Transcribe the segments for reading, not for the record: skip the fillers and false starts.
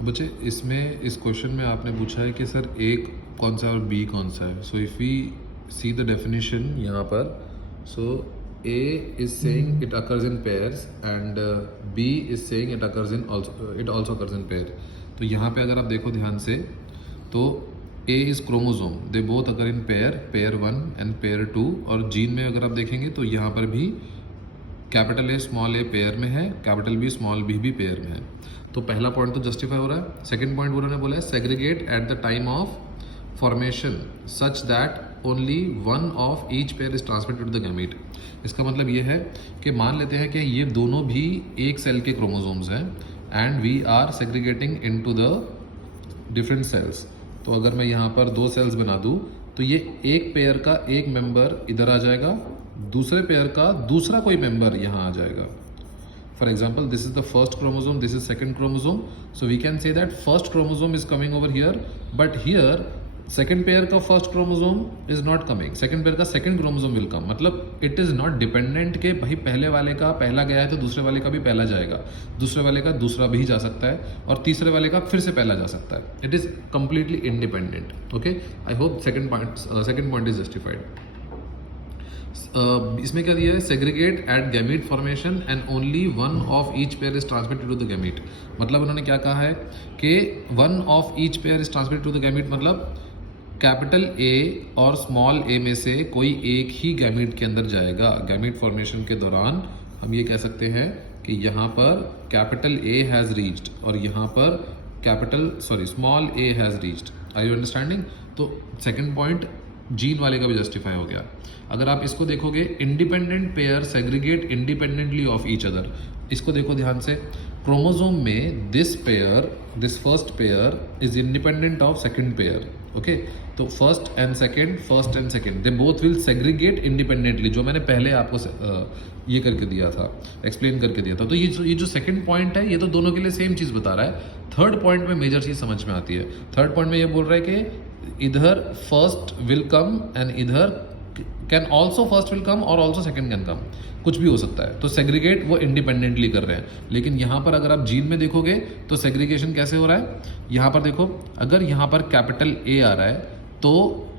बच्चे इसमें इस क्वेश्चन में आपने पूछा है कि सर ए कौन सा है और बी कौन सा है. So if we see the definition यहाँ पर, so A is saying it occurs in pairs and B is saying it also occurs in pair. तो यहाँ पे अगर आप देखो ध्यान से, तो A is chromosome, they both occur in pair 1 and pair 2. और जीन में अगर आप देखेंगे तो यहाँ पर भी capital A small a pair में है, कैपिटल बी स्मॉल बी भी पेयर में है. तो पहला पॉइंट तो जस्टिफाई हो रहा है. सेकंड पॉइंट उन्होंने बोला है segregate at the time of formation such that only one of each pair is transmitted to the gamete. इसका मतलब ये है कि मान लेते हैं कि ये दोनों भी एक सेल के क्रोमोसोम्स हैं and we are segregating into the different cells. तो अगर मैं यहाँ पर 2 सेल्स बना दूँ तो ये एक पेयर का एक मेंबर इधर आ जाएगा, दूसरे पेयर का दूसरा कोई मेंबर यहाँ आ जाएगा. For example, this is the first chromosome, this is second chromosome. So we can say that first chromosome is coming over here, but here second pair का first chromosome is not coming. Second pair का second chromosome will come. मतलब it is not dependent के भाई पहले वाले का पहला गया है तो दूसरे वाले का भी पहला जाएगा, दूसरे वाले का दूसरा भी जा सकता है और तीसरे वाले का फिर से पहला जा सकता है. It is completely independent. Okay? I hope second point is justified. इसमें क्या दिया है, segregate at gamete formation and only one of each pair is transmitted to the gamete. मतलब उन्होंने क्या कहा है कि one of each pair is transmitted to the gamete, मतलब कैपिटल ए और स्मॉल ए में से कोई एक ही गैमीट के अंदर जाएगा. गैमीट फॉर्मेशन के दौरान हम ये कह सकते हैं कि यहाँ पर कैपिटल ए हैज़ रीच्ड और यहाँ पर small A has reached. Are you understanding? तो सेकेंड पॉइंट जीन वाले का भी जस्टिफाई हो गया. अगर आप इसको देखोगे, independent pair segregate independently of each other. इसको देखो ध्यान से, क्रोमोसोम में this first pair is independent of second pair. Okay, तो first and second they both will segregate independently, जो मैंने पहले आपको ये करके दिया था, एक्सप्लेन करके दिया था. तो ये जो सेकंड पॉइंट है ये तो दोनों के लिए सेम चीज़ बता रहा है. थर्ड पॉइंट में मेजर चीज़ समझ में आती है. थर्ड पॉइंट में ये बोल रहा है कि इधर फर्स्ट विल कम एंड इधर can also first will come और ऑल्सो सेकेंड कैन कम, कुछ भी हो सकता है. तो सेग्रीगेट वो इंडिपेंडेंटली कर रहे हैं. लेकिन यहाँ पर अगर आप जीन में देखोगे तो सेग्रीगेशन कैसे हो रहा है. यहाँ पर देखो, अगर यहाँ पर कैपिटल ए आ रहा है तो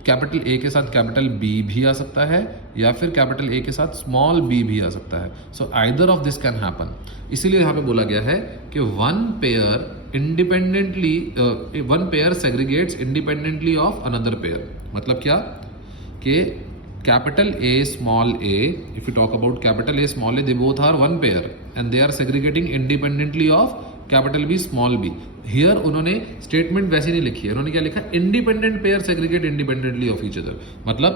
कैपिटल ए के साथ कैपिटल बी भी आ सकता है या फिर कैपिटल ए के साथ स्मॉल बी भी आ सकता है. So either of this can happen. इसीलिए यहाँ पे बोला गया है कि one pair segregates independently of another pair. मतलब क्या कि capital A small a, if you talk about capital A small a, they both are one pair and they are segregating independently of capital B small b. Here उन्होंने statement वैसी नहीं लिखी है. उन्होंने क्या लिखा, independent pair segregate independently of each other. मतलब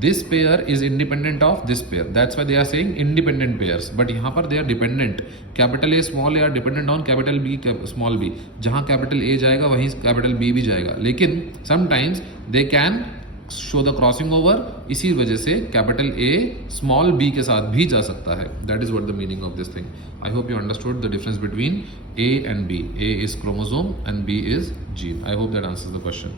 this pair is independent of this pair, that's why they are saying independent pairs. But यहाँ पर they are dependent. Capital A small A are dependent on capital B small B. जहाँ capital A जाएगा वहीं capital B भी जाएगा. लेकिन sometimes they can show the crossing over, इसी वजह से कैपिटल ए स्मॉल बी के साथ भी जा सकता है. That is what the meaning of this thing. I hope you understood the difference between A and B. A is chromosome and B is gene. I hope that answers the question.